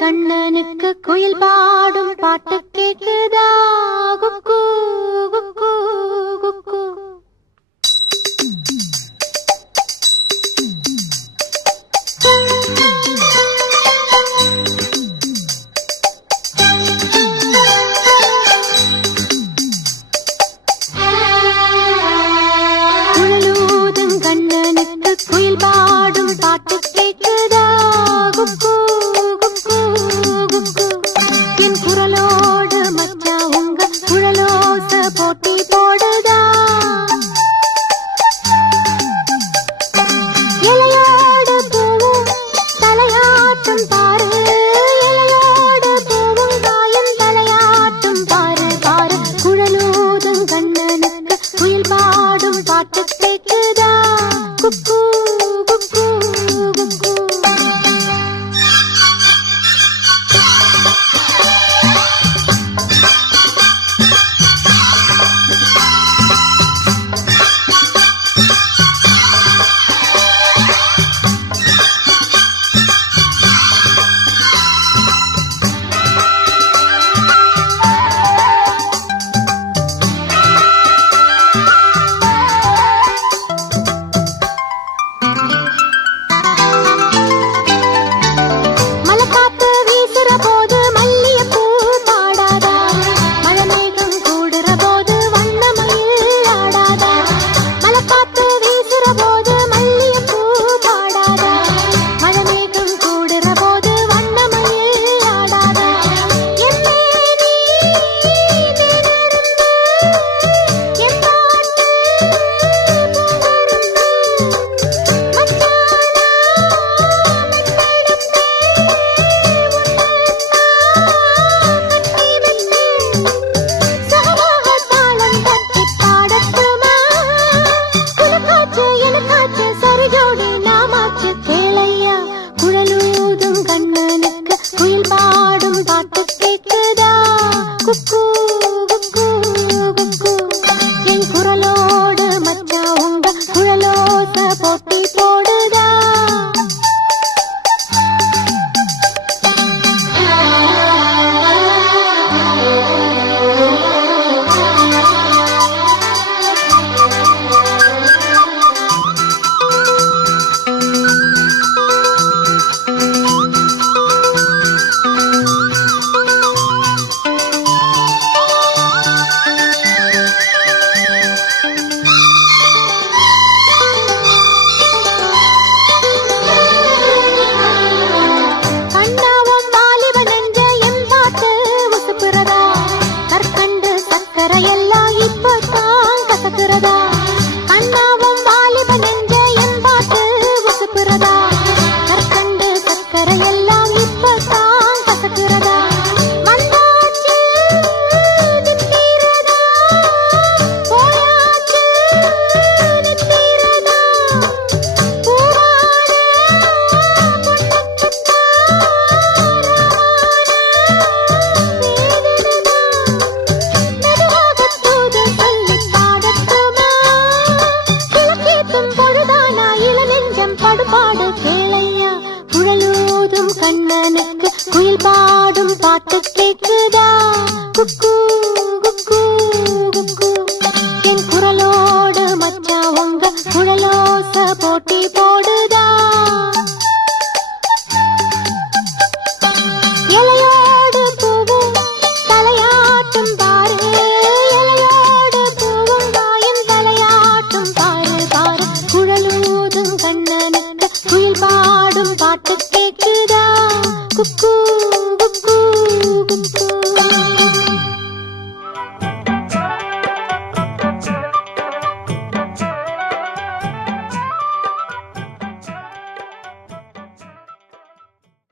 கண்ணனுக்கு குயில் பாடும் பாட்டு கேக்குதா? குக்கு குக்கு குக்கு. குழலூதும் கண்ணனுக்கு குயில் பாடும் பாட்டு கேக்குதா? குக்கு குக்கு குக்கு. என் குரலோடு மச்சா உங்க குழலோச போட்டி போடுதா? இலையோடு பூவும் தலையாட்டும் பாரு, இலையோடு பூவும் காயும் தலையாட்டும் பாரு பாரு. குழலூதும் கண்ணனுக்கு குயில் பாடும் பாட்டு கேக்குதா? குக்கு குக்கு குக்கு. மலைக்காத்து வீசுற போது மல்லிகைப்பூ பாடாதா? மழைமேகம் கூடுற போது வண்ணமயில் ஆடாதா? மலைக்காத்து வீசுற போது மல்லிகைப்பூ பாடாதா? மழைமேகம் கூடுற போது வண்ணமயில் ஆடாதா? என்னே நீ நினைந்து என் பாட்டு புகழ்ந்து மச்சானா குழலூதும் கண்ணனுக்கு குயில் பாடும் பாட்டு கேக்குதா? குக்கு குக்கு குக்கு. என் குரலோடு மச்சா உங்க குழலோச போட்டி போடுதா? கண்ணாவும் வாலிப நெஞ்ச என் பாட்டு உசுப்புறதா? கற்கண்டு சக்கரை எல்லாம் இப்பதான் கசக்குறதா? கண்ணாவும் வாலிப நெஞ்ச என் பாட்டு உசுப்புறதா? கற்கண்டு சக்கரை எல்லாம் இப்பதான் கசக்குறதா? வந்தாச்சு நிற்கிறதா? போயாச்சு நிற்கிறதா? பூவான பொன்னுக்குத்தா மெதுவாக தூது சொல்லி பாடட்டுமா? கிழக்கேத்தும் பொழுதானா இள நெஞ்சம் படுபாடு கேளையா? குழலூதும் கண்ணனுக்கு குயில் பாடும் பாட்டு கேக்குதா? குக்கு குக்கு குக்கு. என் குரலோடு மச்சா உங்க குழலோச போட்டி போடு